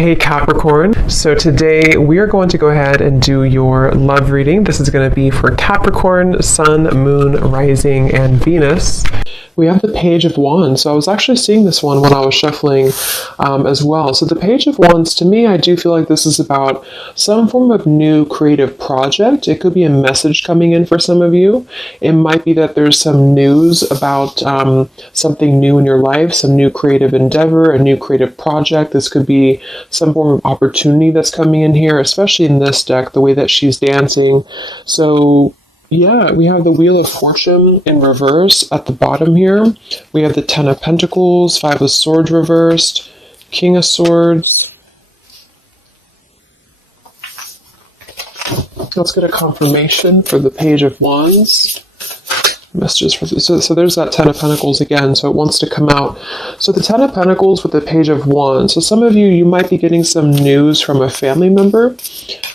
Hey Capricorn, so today we are going to go ahead and do your love reading. This is going to be for Capricorn, Sun, Moon, Rising, and Venus. We have the Page of Wands. So I was actually seeing this one when I was shuffling as well. So the Page of Wands, to me, I do feel like this is about some form of new creative project. It could be a message coming in for some of you. It might be that there's some news about something new in your life, some new creative endeavor, a new creative project. This could be some form of opportunity that's coming in here, especially in this deck, the way that she's dancing. So yeah, we have the Wheel of Fortune in reverse at the bottom here. We have the Ten of Pentacles, Five of Swords reversed, King of Swords. Let's get a confirmation for the Page of Wands. Messages for so there's that Ten of Pentacles again, so it wants to come out. So the Ten of Pentacles with the Page of Wands. So some of you might be getting some news from a family member.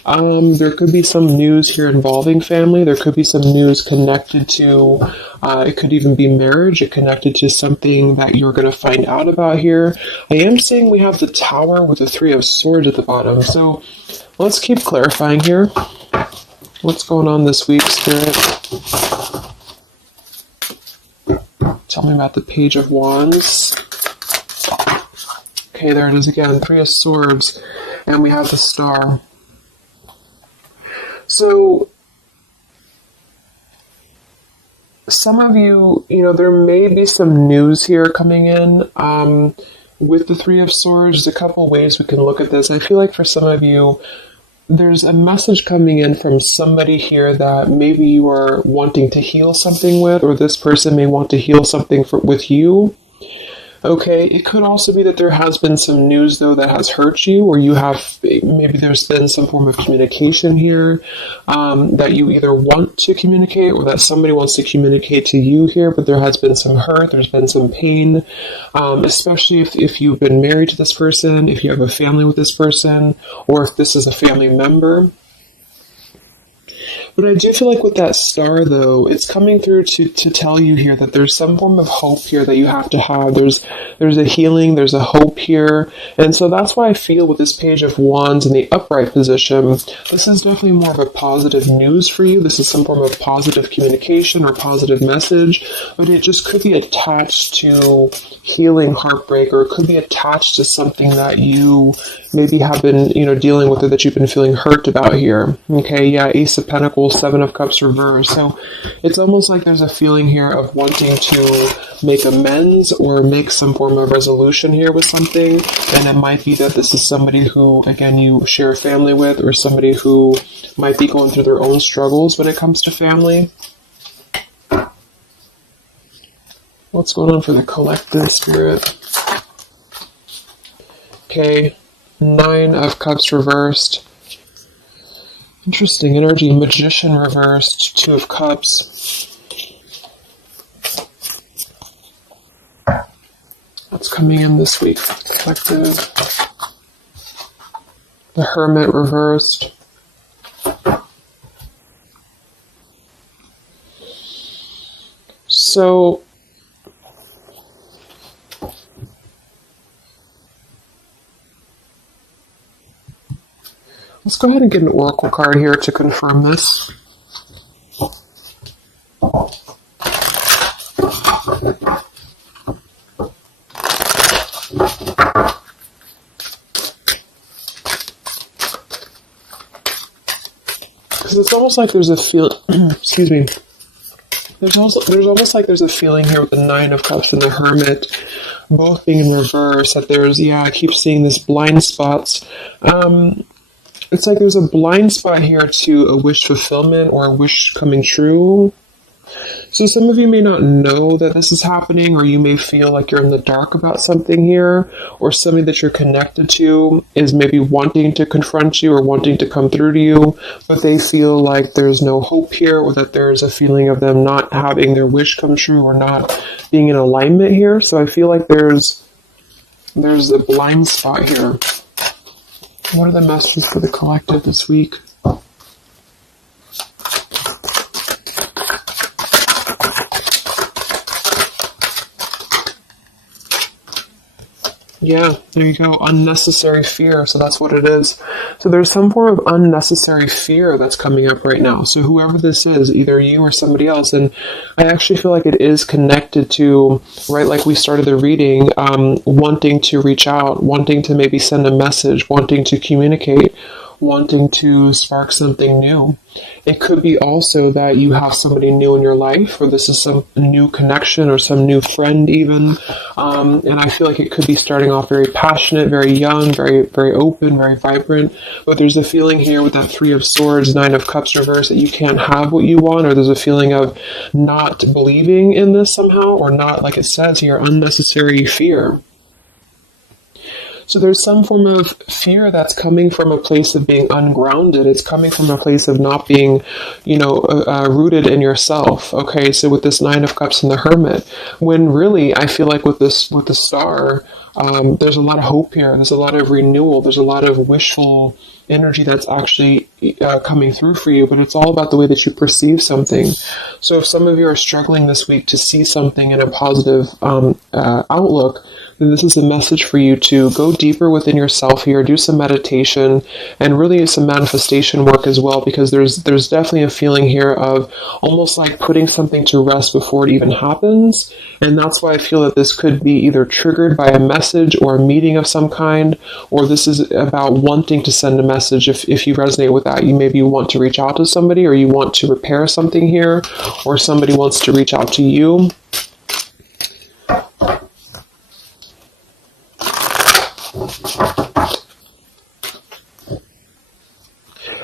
There could be some news here involving family. There could be some news connected to, it could even be marriage. It connected to something that you're going to find out about here. I am saying we have the Tower with the Three of Swords at the bottom. So let's keep clarifying here. What's going on this week, Spirit? Tell me about the Page of Wands. Okay, there it is again. Three of Swords. And we have the Star. So, some of you, there may be some news here coming in with the Three of Swords. There's a couple ways we can look at this. I feel like for some of you, there's a message coming in from somebody here that maybe you are wanting to heal something with, or this person may want to heal something with you. Okay, it could also be that there has been some news, though, that has hurt you, or maybe there's been some form of communication here that you either want to communicate or that somebody wants to communicate to you here, but there has been some hurt, there's been some pain, especially if you've been married to this person, if you have a family with this person, or if this is a family member. But I do feel like with that Star, though, it's coming through to tell you here that there's some form of hope here that you have to have. There's a healing, there's a hope here. And so that's why I feel with this Page of Wands in the upright position, this is definitely more of a positive news for you. This is some form of positive communication or positive message, but it just could be attached to healing heartbreak, or it could be attached to something that you maybe have been, dealing with, or that you've been feeling hurt about here. Okay, yeah, Ace of Pentacles, Seven of Cups reversed. So it's almost like there's a feeling here of wanting to make amends or make some form of resolution here with something. And it might be that this is somebody who, again, you share a family with, or somebody who might be going through their own struggles when it comes to family. What's going on for the collective, Spirit? Okay, Nine of Cups reversed. Interesting energy. Magician reversed. Two of Cups. What's coming in this week? Collective. The Hermit reversed. So let's go ahead and get an oracle card here to confirm this. Because it's almost like there's a feel. Excuse me. There's almost like there's a feeling here with the Nine of Cups and the Hermit, both being in reverse. That there's I keep seeing this blind spots. It's like there's a blind spot here to a wish fulfillment or a wish coming true. So some of you may not know that this is happening, or you may feel like you're in the dark about something here, or somebody that you're connected to is maybe wanting to confront you or wanting to come through to you, but they feel like there's no hope here, or that there's a feeling of them not having their wish come true or not being in alignment here. So I feel like there's a blind spot here. What are the messages for the collective this week? Yeah, there you go. Unnecessary fear. So that's what it is. So there's some form of unnecessary fear that's coming up right now. So whoever this is, either you or somebody else, and I actually feel like it is connected to, right, like we started the reading, wanting to reach out, wanting to maybe send a message, wanting to communicate, wanting to spark something new. It could be also that you have somebody new in your life, or this is some new connection or some new friend even. And I feel like it could be starting off very passionate, very young, very, very open, very vibrant. But there's a feeling here with that Three of Swords, Nine of Cups reverse, that you can't have what you want, or there's a feeling of not believing in this somehow, or not, like it says here, unnecessary fear. So there's some form of fear that's coming from a place of being ungrounded. It's coming from a place of not being, rooted in yourself. Okay, so with this Nine of Cups and the Hermit, when really I feel like with the Star, there's a lot of hope here. There's a lot of renewal. There's a lot of wishful energy that's actually coming through for you, but it's all about the way that you perceive something. So if some of you are struggling this week to see something in a positive outlook, then this is a message for you to go deeper within yourself here, do some meditation, and really some manifestation work as well, because there's definitely a feeling here of almost like putting something to rest before it even happens. And that's why I feel that this could be either triggered by a message or a meeting of some kind, or this is about wanting to send a message. If you resonate with that, you maybe want to reach out to somebody, or you want to repair something here, or somebody wants to reach out to you.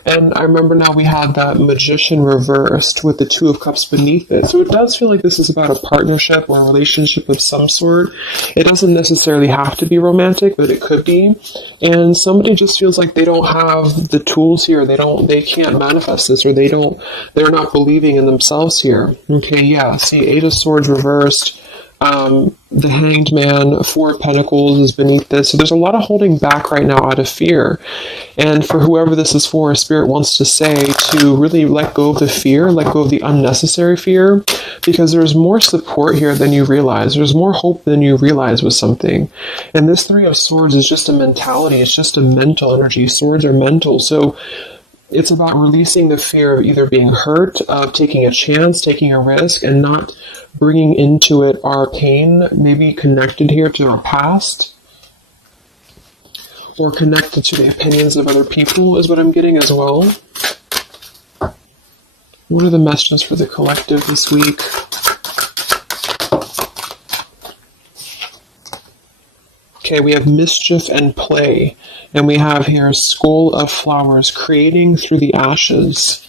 And I remember now we had that Magician reversed with the Two of Cups beneath it. So it does feel like this is about a partnership or a relationship of some sort. It doesn't necessarily have to be romantic, but it could be. And somebody just feels like they don't have the tools here. They can't manifest this, or they're not believing in themselves here. Okay, yeah. See, Eight of Swords reversed. The Hanged Man, Four of Pentacles is beneath this. So there's a lot of holding back right now out of fear. And for whoever this is for, Spirit wants to say to really let go of the fear, let go of the unnecessary fear, because there's more support here than you realize. There's more hope than you realize with something. And this Three of Swords is just a mentality. It's just a mental energy. Swords are mental. So it's about releasing the fear of either being hurt, of taking a chance, taking a risk, and not bringing into it our pain, maybe connected here to our past, or connected to the opinions of other people is what I'm getting as well. What are the messages for the collective this week? Okay, we have mischief and play. And we have here Skull of Flowers, creating through the ashes.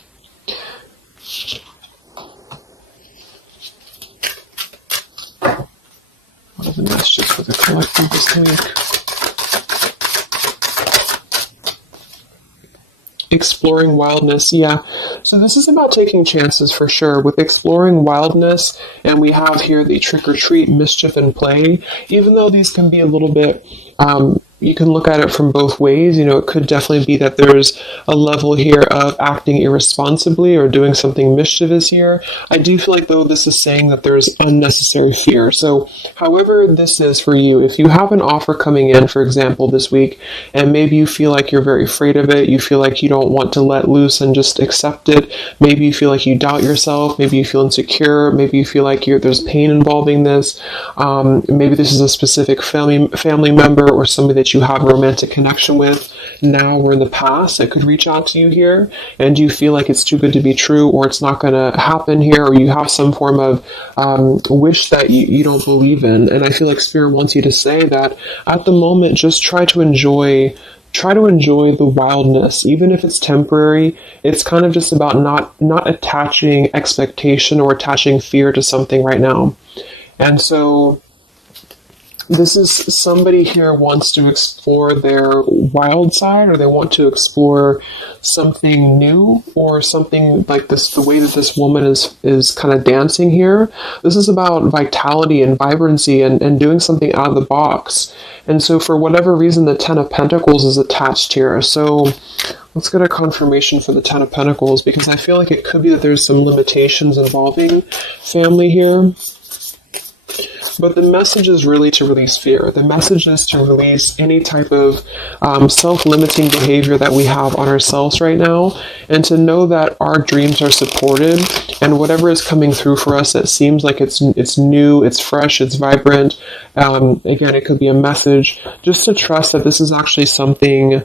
What are the messages for the collective this week? Exploring wildness, yeah. So this is about taking chances for sure. With exploring wildness, and we have here the trick or treat, mischief and play. Even though these can be a little bit, you can look at it from both ways. It could definitely be that there's a level here of acting irresponsibly or doing something mischievous here. I do feel like, though, this is saying that there's unnecessary fear. So however this is for you, if you have an offer coming in, for example, this week, and maybe you feel like you're very afraid of it, you feel like you don't want to let loose and just accept it, maybe you feel like you doubt yourself, maybe you feel insecure, maybe you feel like there's pain involving this, maybe this is a specific family member or somebody that you have a romantic connection with now or in the past that could reach out to you here, and you feel like it's too good to be true, or it's not going to happen here, or you have some form of wish that you don't believe in. And I feel like Spirit wants you to say that at the moment, just try to enjoy the wildness, even if it's temporary. It's kind of just about not attaching expectation or attaching fear to something right now. And so this is somebody here wants to explore their wild side, or they want to explore something new, or something like this, the way that this woman is kind of dancing here. This is about vitality and vibrancy and doing something out of the box. And so for whatever reason, the Ten of Pentacles is attached here. So let's get a confirmation for the Ten of Pentacles, because I feel like it could be that there's some limitations involving family here. But the message is really to release fear. The message is to release any type of self-limiting behavior that we have on ourselves right now, and to know that our dreams are supported, and whatever is coming through for us that seems like it's new, it's fresh, it's vibrant. Again, it could be a message. Just to trust that this is actually something.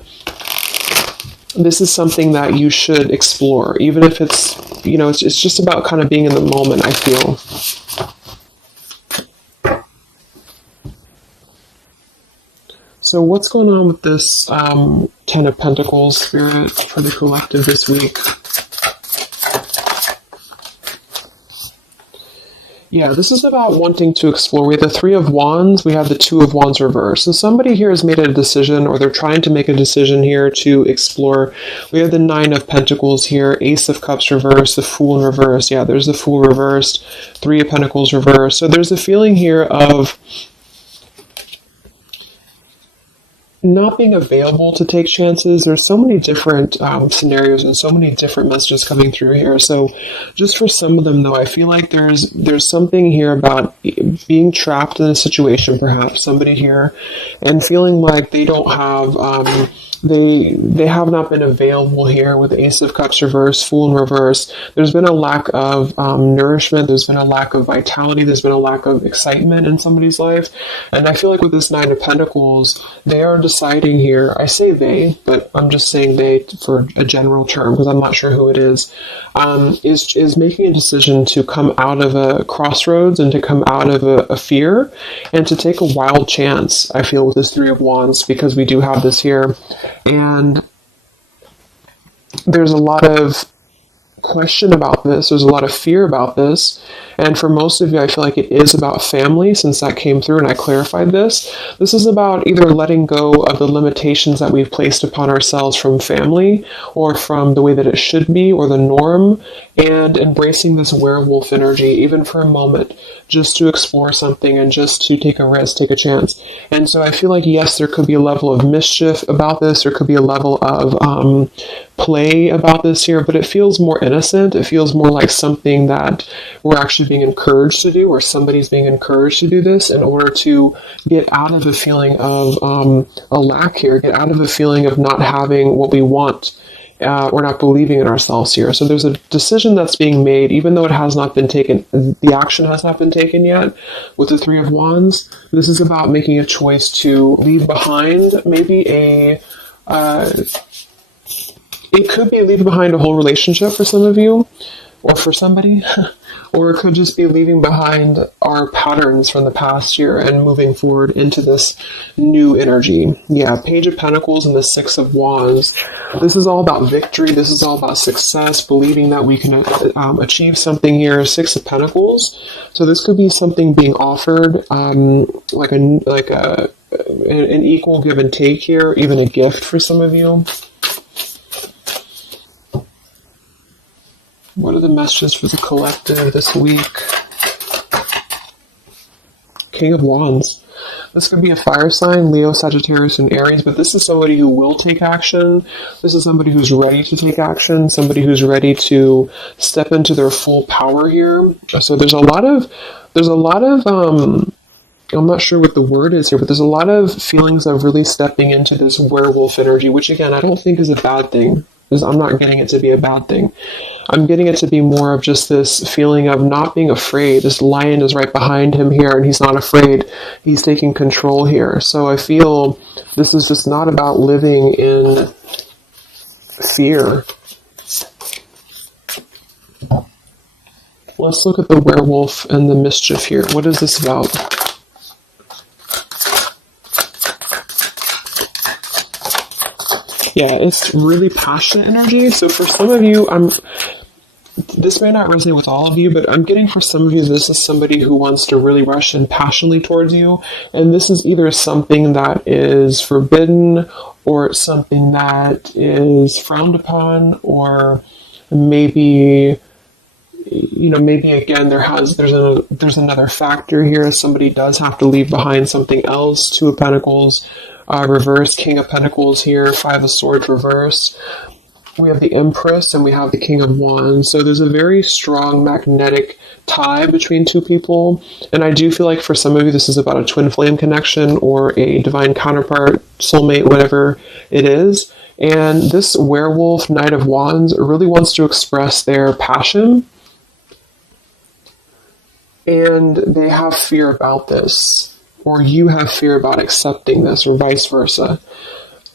This is something that you should explore, even if it's, it's just about kind of being in the moment, I feel. So what's going on with this Ten of Pentacles, Spirit, for the collective this week? Yeah, this is about wanting to explore. We have the Three of Wands, we have the Two of Wands reversed. So somebody here has made a decision, or they're trying to make a decision here to explore. We have the Nine of Pentacles here, Ace of Cups reversed, the Fool in reverse. Yeah, there's the Fool reversed, Three of Pentacles reversed. So there's a feeling here of not being available to take chances. There's so many different scenarios and so many different messages coming through here. So just for some of them, though, I feel like there's something here about being trapped in a situation, perhaps somebody here, and feeling like they don't have they have not been available here with Ace of Cups reverse, Fool in reverse. There's been a lack of nourishment. There's been a lack of vitality. There's been a lack of excitement in somebody's life. And I feel like with this Nine of Pentacles, they are deciding here, I say they, but I'm just saying they for a general term because I'm not sure who it is making a decision to come out of a crossroads and to come out of a fear and to take a wild chance, I feel, with this Three of Wands, because we do have this here. And there's a lot of question about this. There's a lot of fear about this. And for most of you, I feel like it is about family, since that came through and I clarified this. This is about either letting go of the limitations that we've placed upon ourselves from family, or from the way that it should be, or the norm, and embracing this werewolf energy, even for a moment, just to explore something and just to take a risk, take a chance. And so I feel like, yes, there could be a level of mischief about this. There could be a level of play about this here, but it feels more innocent. It feels more like something that we're actually being encouraged to do, or somebody's being encouraged to do this in order to get out of a feeling of a lack here, get out of a feeling of not having what we want. We're not believing in ourselves here. So there's a decision that's being made, even though it has not been taken, the action has not been taken yet with the Three of Wands. This is about making a choice to leave behind maybe it could be leaving behind a whole relationship for some of you, or for somebody, or it could just be leaving behind our patterns from the past year and moving forward into this new energy. Yeah, Page of Pentacles and the Six of Wands. This is all about victory. This is all about success, believing that we can achieve something here. Six of Pentacles. So this could be something being offered, like an equal give and take here, even a gift for some of you. What are the messages for the collective this week? King of Wands. This could be a fire sign, Leo, Sagittarius, and Aries, but this is somebody who will take action. This is somebody who's ready to take action, somebody who's ready to step into their full power here. So there's a lot of I'm not sure what the word is here, but there's a lot of feelings of really stepping into this werewolf energy, which again, I don't think is a bad thing. I'm not getting it to be a bad thing. I'm getting it to be more of just this feeling of not being afraid. This lion is right behind him here, and he's not afraid. He's taking control here. So I feel this is just not about living in fear. Let's look at the werewolf and the mischief here. What is this about? Yeah, it's really passionate energy. So for some of you, this may not resonate with all of you, but I'm getting for some of you, this is somebody who wants to really rush in passionately towards you. And this is either something that is forbidden, or it's something that is frowned upon, or maybe, maybe again, there's another factor here. Somebody does have to leave behind something else. Two of Pentacles, reverse, King of Pentacles here, Five of Swords reverse. we have the Empress, and we have the King of Wands. So there's a very strong magnetic tie between two people. And I do feel like for some of you, this is about a twin flame connection or a divine counterpart, soulmate, whatever it is. And this werewolf, Knight of Wands, really wants to express their passion. And they have fear about this, or you have fear about accepting this, or vice versa.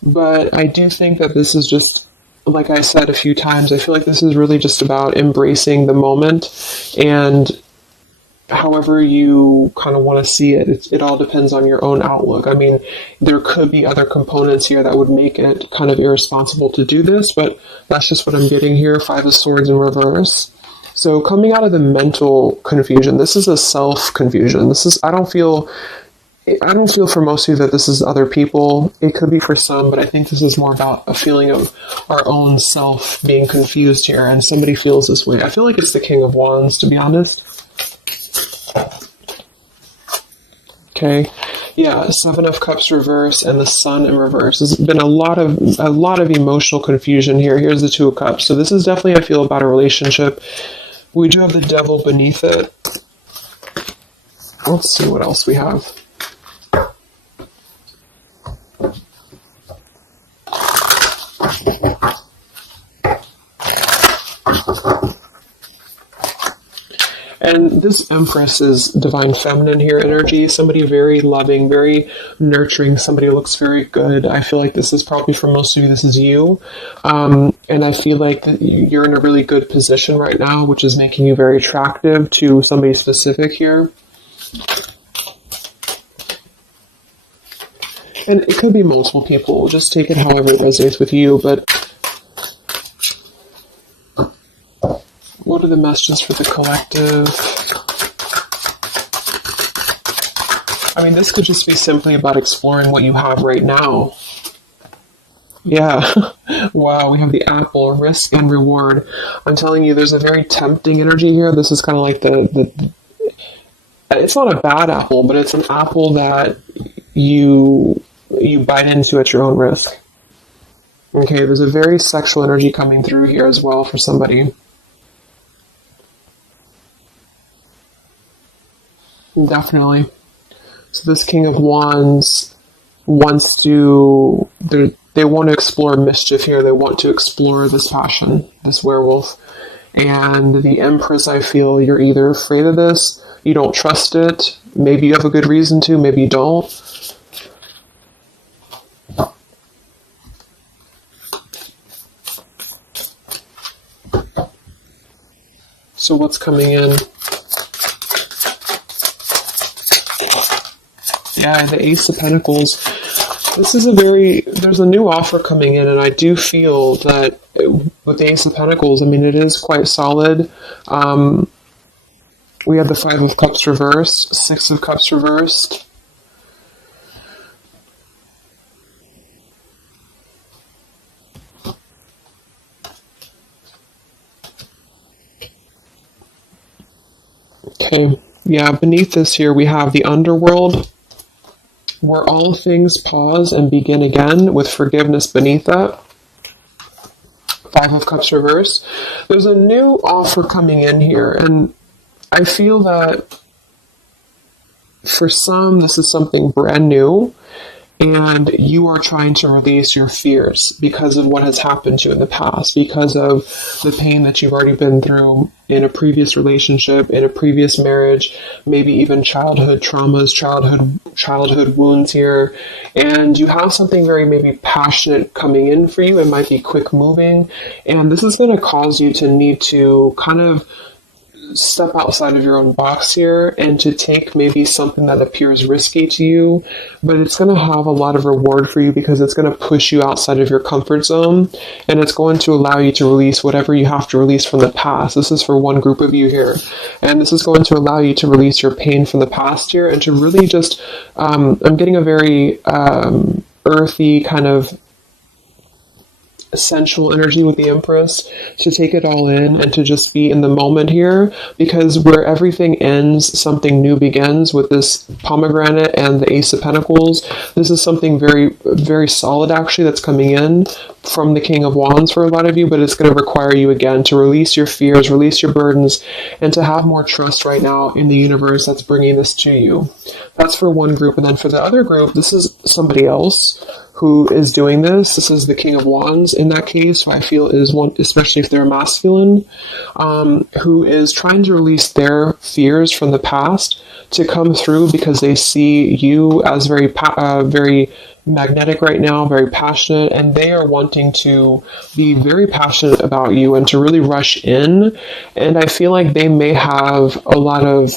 But I do think that this is just, like I said a few times, I feel like this is really just about embracing the moment, and however you kind of want to see it, it all depends on your own outlook. I mean, there could be other components here that would make it kind of irresponsible to do this, but that's just what I'm getting here. Five of Swords in reverse. So coming out of the mental confusion, this is a self-confusion. This is, I don't feel for most of you that this is other people. It could be for some, but I think this is more about a feeling of our own self being confused here, and somebody feels this way. I feel like it's the King of Wands, to be honest. Okay. Yeah, Seven of Cups reverse and the Sun in reverse. There's been a lot of emotional confusion here. Here's the Two of Cups. So this is definitely, I feel, about a relationship. We do have the Devil beneath it. Let's see what else we have. And this Empress is divine feminine here energy. Somebody very loving, very nurturing. Somebody who looks very good. I feel like this is probably, for most of you, this is you. And I feel like you're in a really good position right now, which is making you very attractive to somebody specific here. And it could be multiple people. Just take it however it resonates with you. But what are the messages for the collective? I mean, this could just be simply about exploring what you have right now. Yeah. Wow, we have the apple, risk and reward. I'm telling you, there's a very tempting energy here. This is kind of like the it's not a bad apple, but it's an apple that you bite into at your own risk. Okay, there's a very sexual energy coming through here as well for somebody. Definitely. So this King of Wands wants to, they want to explore mischief here. They want to explore this passion, this werewolf. And the Empress, I feel you're either afraid of this, you don't trust it, maybe you have a good reason to, maybe you don't. So what's coming in? Yeah, the Ace of Pentacles. This is there's a new offer coming in, and I do feel that with the Ace of Pentacles, I mean, it is quite solid. We have the Five of Cups reversed, Six of Cups reversed. Okay, yeah, beneath this here we have the Underworld, where all things pause and begin again, with forgiveness beneath that. Five of Cups reversed. There's a new offer coming in here, and I feel that for some, this is something brand new, and you are trying to release your fears because of what has happened to you in the past, because of the pain that you've already been through in a previous relationship, in a previous marriage, maybe even childhood traumas, childhood wounds here. And you have something very maybe passionate coming in for you. It might be quick moving, and this is going to cause you to need to kind of step outside of your own box here and to take maybe something that appears risky to you, but it's going to have a lot of reward for you because it's going to push you outside of your comfort zone, and it's going to allow you to release whatever you have to release from the past. This is for one group of you here, and this is going to allow you to release your pain from the past here and to really just I'm getting a very earthy kind of sensual energy with the Empress, to take it all in and to just be in the moment here, because where everything ends, something new begins with this pomegranate and the Ace of Pentacles. This is something very, very solid actually that's coming in from the King of Wands for a lot of you, but it's going to require you again to release your fears, release your burdens, and to have more trust right now in the universe that's bringing this to you. That's for one group. And then for the other group, this is somebody else who is doing this. This is the King of Wands in that case, who I feel is one, especially if they're masculine, who is trying to release their fears from the past to come through, because they see you as very magnetic right now, very passionate, and they are wanting to be very passionate about you and to really rush in. And I feel like they may have a lot of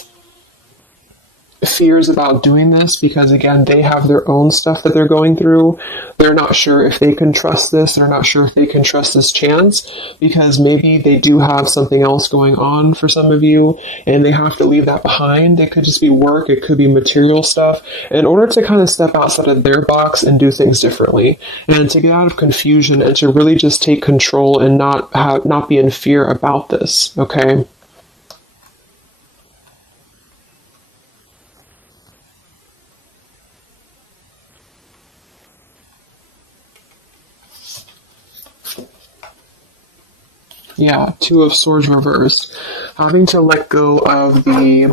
fears about doing this, because again, they have their own stuff that they're going through. They're not sure if they can trust this. They're not sure if they can trust this chance, because maybe they do have something else going on for some of you and they have to leave that behind. It could just be work. It could be material stuff in order to kind of step outside of their box and do things differently, and to get out of confusion and to really just take control and not be in fear about this. Okay. Yeah, Two of Swords reversed. Having to let go of the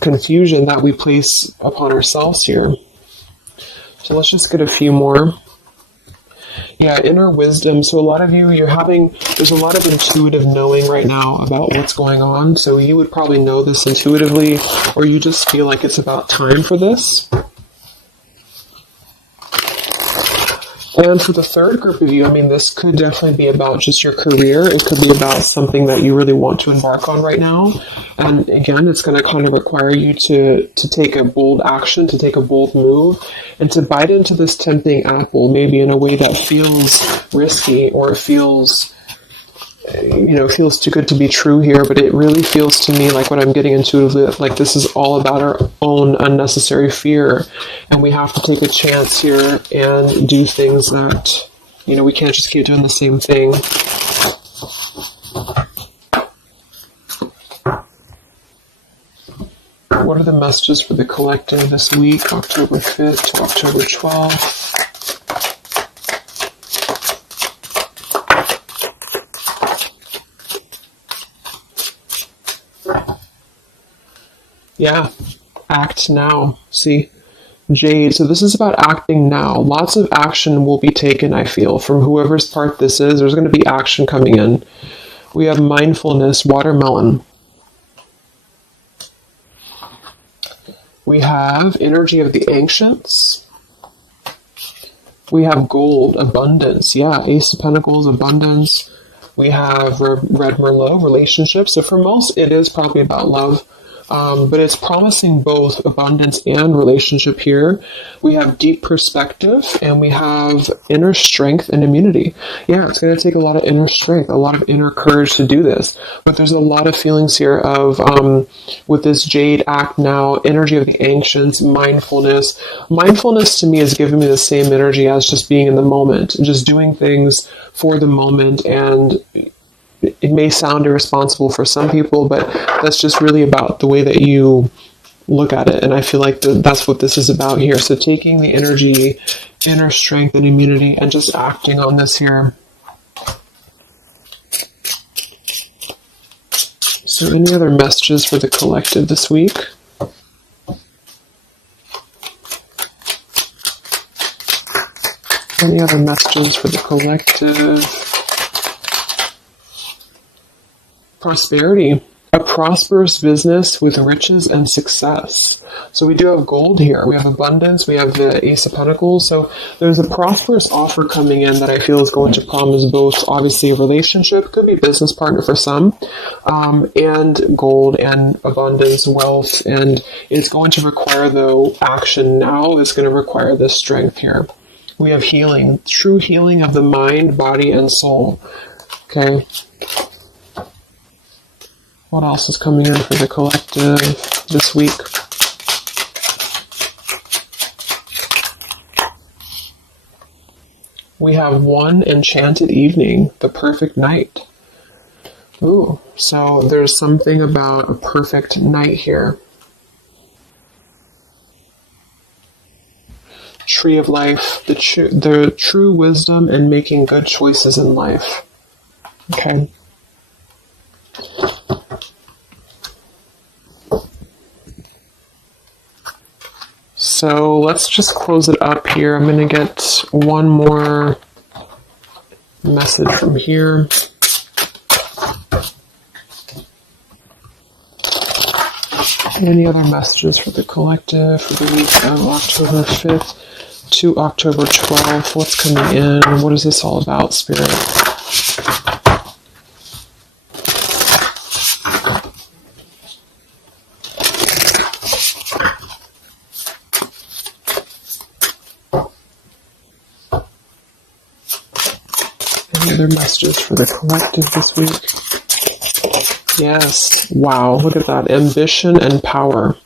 confusion that we place upon ourselves here. So let's just get a few more. Yeah, inner wisdom. So a lot of you, there's a lot of intuitive knowing right now about what's going on. So you would probably know this intuitively, or you just feel like it's about time for this. And for the third group of you, I mean, this could definitely be about just your career. It could be about something that you really want to embark on right now. And again, it's going to kind of require you to take a bold action, to take a bold move, and to bite into this tempting apple, maybe in a way that feels risky, or it feels too good to be true here, but it really feels to me like what I'm getting intuitively, like this is all about our own unnecessary fear, and we have to take a chance here and do things that, we can't just keep doing the same thing. What are the messages for the collective this week, October 5th to October 12th? Yeah, act now. See, Jade. So this is about acting now. Lots of action will be taken, I feel, from whoever's part this is. There's going to be action coming in. We have mindfulness, watermelon. We have energy of the ancients. We have gold, abundance. Yeah, Ace of Pentacles, abundance. We have Red Merlot, relationships. So for most, it is probably about love. But it's promising both abundance and relationship here. We have deep perspective, and we have inner strength and immunity. Yeah, it's going to take a lot of inner strength, a lot of inner courage to do this. But there's a lot of feelings here of, with this Jade, act now, energy of the ancients, mindfulness. Mindfulness to me is giving me the same energy as just being in the moment, just doing things for the moment. And it may sound irresponsible for some people, but that's just really about the way that you look at it. And I feel like that's what this is about here. So taking the energy, inner strength and immunity, and just acting on this here. So any other messages for the collective this week? Any other messages for the collective? Prosperity, a prosperous business with riches and success. So we do have gold here. We have abundance. We have the Ace of Pentacles. So there's a prosperous offer coming in that I feel is going to promise both, obviously, a relationship, could be business partner for some, and gold and abundance, wealth. And it's going to require, though, action now. It's going to require this strength here. We have healing, true healing of the mind, body, and soul. Okay. What else is coming in for the collective this week? We have one enchanted evening, the perfect night. Ooh, so there's something about a perfect night here. Tree of life, the true wisdom and making good choices in life. Okay. So let's just close it up here. I'm going to get one more message from here. Any other messages for the collective for the week of October 5th to October 12th? What's coming in? What is this all about, Spirit? Any other messages for the collective this week? Yes. Wow, look at that. Ambition and power.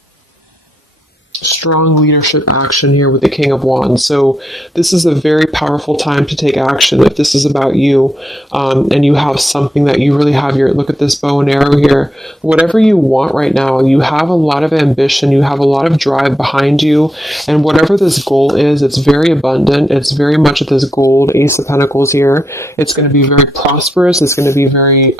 Strong leadership action here with the King of Wands. So this is a very powerful time to take action. If this is about you, and you have something that you really have your, look at this bow and arrow here, whatever you want right now, you have a lot of ambition, you have a lot of drive behind you, and whatever this goal is, it's very abundant. It's very much at this gold Ace of Pentacles here. It's going to be very prosperous. It's going to be very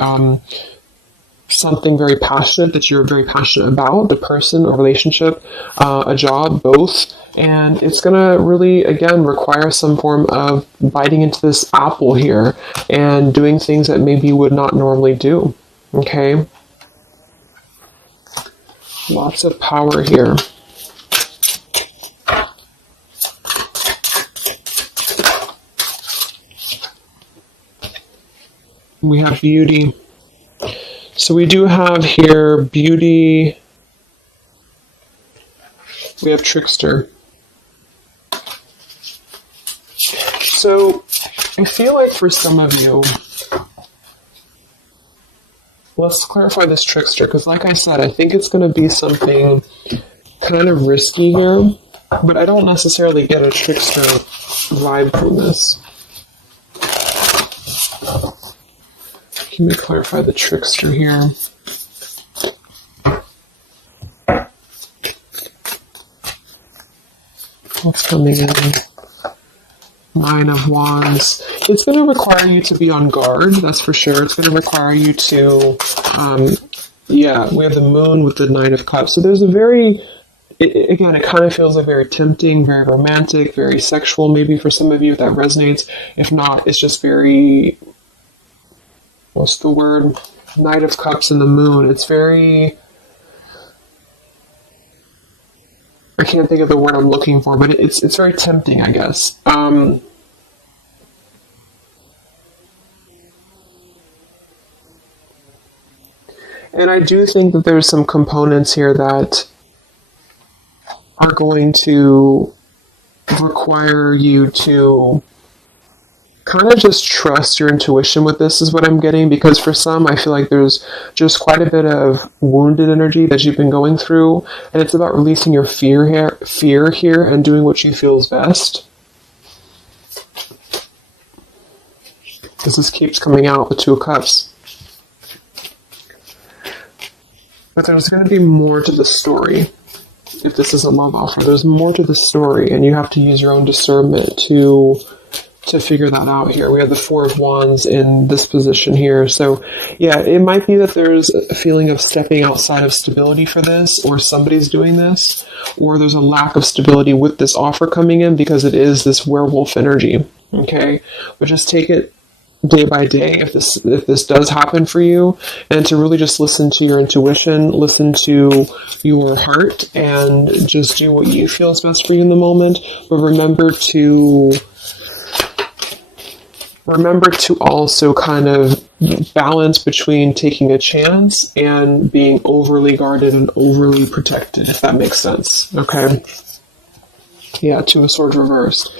something very passionate that you're very passionate about, the person, a relationship, a job, both. And it's going to really, again, require some form of biting into this apple here and doing things that maybe you would not normally do. Okay? Lots of power here. We have beauty. So we do have here beauty. We have trickster. So I feel like for some of you, let's clarify this trickster, because like I said, I think it's going to be something kind of risky here, but I don't necessarily get a trickster vibe from this. Can we clarify the trickster here? What's coming in? Nine of Wands. It's going to require you to be on guard, that's for sure. It's going to require you to, yeah, we have the Moon with the Nine of Cups. So there's a very, again, it kind of feels like very tempting, very romantic, very sexual, maybe for some of you if that resonates. If not, it's just very, what's the word? Knight of Cups and the Moon. It's very, I can't think of the word I'm looking for, but it's very tempting, I guess. And I do think that there's some components here that are going to require you to kind of just trust your intuition with this, is what I'm getting, because for some, I feel like there's just quite a bit of wounded energy that you've been going through, and it's about releasing your fear here and doing what you feel is best. Because this keeps coming out, the Two of Cups. But there's going to be more to the story. If this is a love offer, there's more to the story, and you have to use your own discernment to figure that out here. We have the Four of Wands in this position here. So yeah, it might be that there's a feeling of stepping outside of stability for this, or somebody's doing this, or there's a lack of stability with this offer coming in because it is this werewolf energy. Okay, but just take it day by day if this does happen for you, and to really just listen to your intuition, listen to your heart, and just do what you feel is best for you in the moment. But remember to also kind of balance between taking a chance and being overly guarded and overly protected, if that makes sense. Okay? Yeah, Two of Swords reversed.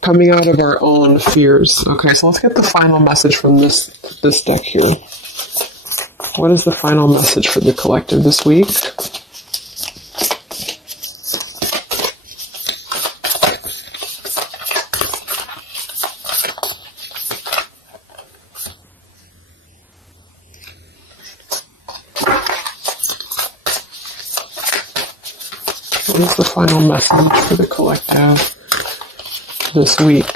Coming out of our own fears. Okay, so let's get the final message from this deck here. What is the final message for the collective this week? What is the final message for the collective this week?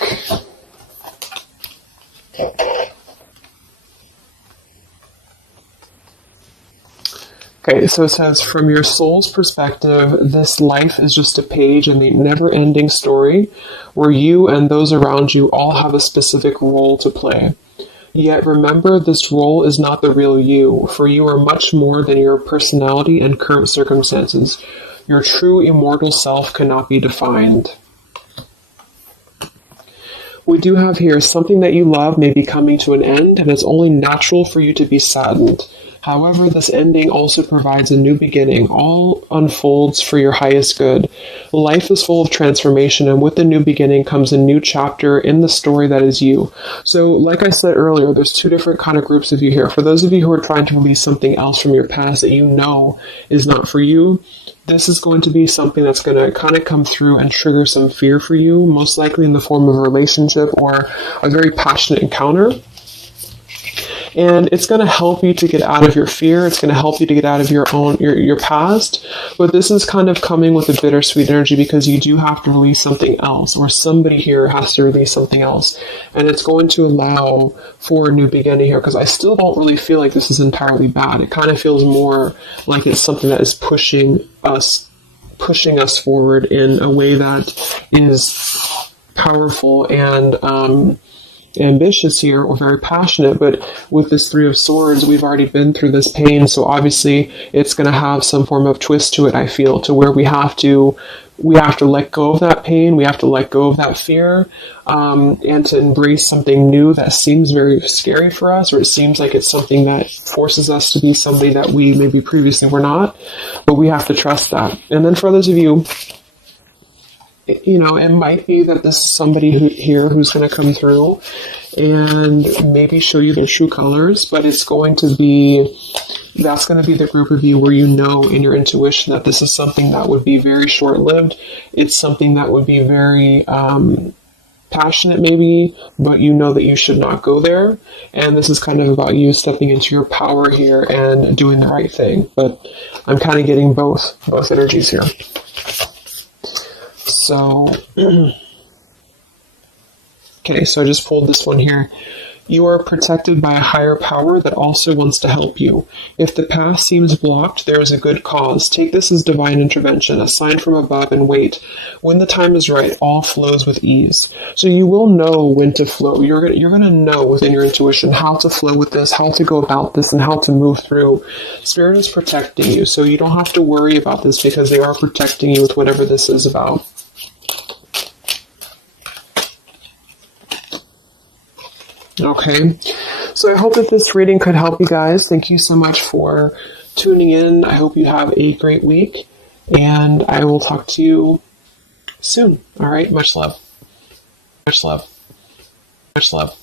Okay, so it says, from your soul's perspective, this life is just a page in the never-ending story where you and those around you all have a specific role to play. Yet remember, this role is not the real you, for you are much more than your personality and current circumstances. Your true immortal self cannot be defined. We do have here, something that you love may be coming to an end, and it's only natural for you to be saddened. However, this ending also provides a new beginning. All unfolds for your highest good. Life is full of transformation, and with the new beginning comes a new chapter in the story that is you. So, like I said earlier, there's two different kind of groups of you here. For those of you who are trying to release something else from your past that you know is not for you, this is going to be something that's going to kind of come through and trigger some fear for you, most likely in the form of a relationship or a very passionate encounter. And it's going to help you to get out of your fear. It's going to help you to get out of your past. But this is kind of coming with a bittersweet energy because you do have to release something else, or somebody here has to release something else. And it's going to allow for a new beginning here, because I still don't really feel like this is entirely bad. It kind of feels more like it's something that is pushing us forward in a way that is powerful and ambitious here, or very passionate. But with this Three of Swords, we've already been through this pain, so obviously it's going to have some form of twist to it, I feel, to where we have to let go of that pain, we have to let go of that fear, and to embrace something new that seems very scary for us, or it seems like it's something that forces us to be somebody that we maybe previously were not, but we have to trust that. And then for those of you, it might be that this is somebody who's going to come through and maybe show you their true colors, but that's going to be the group of you where you know in your intuition that this is something that would be very short-lived. It's something that would be very passionate maybe, but you know that you should not go there. And this is kind of about you stepping into your power here and doing the right thing. But I'm kind of getting both energies here. So, okay, so I just pulled this one here. You are protected by a higher power that also wants to help you. If the path seems blocked, there is a good cause. Take this as divine intervention, a sign from above, and wait. When the time is right, all flows with ease. So you will know when to flow. You're going to know within your intuition how to flow with this, how to go about this, and how to move through. Spirit is protecting you, so you don't have to worry about this because they are protecting you with whatever this is about. Okay, so I hope that this reading could help you guys. Thank you so much for tuning in. I hope you have a great week, and I will talk to you soon. All right, much love. Much love. Much love.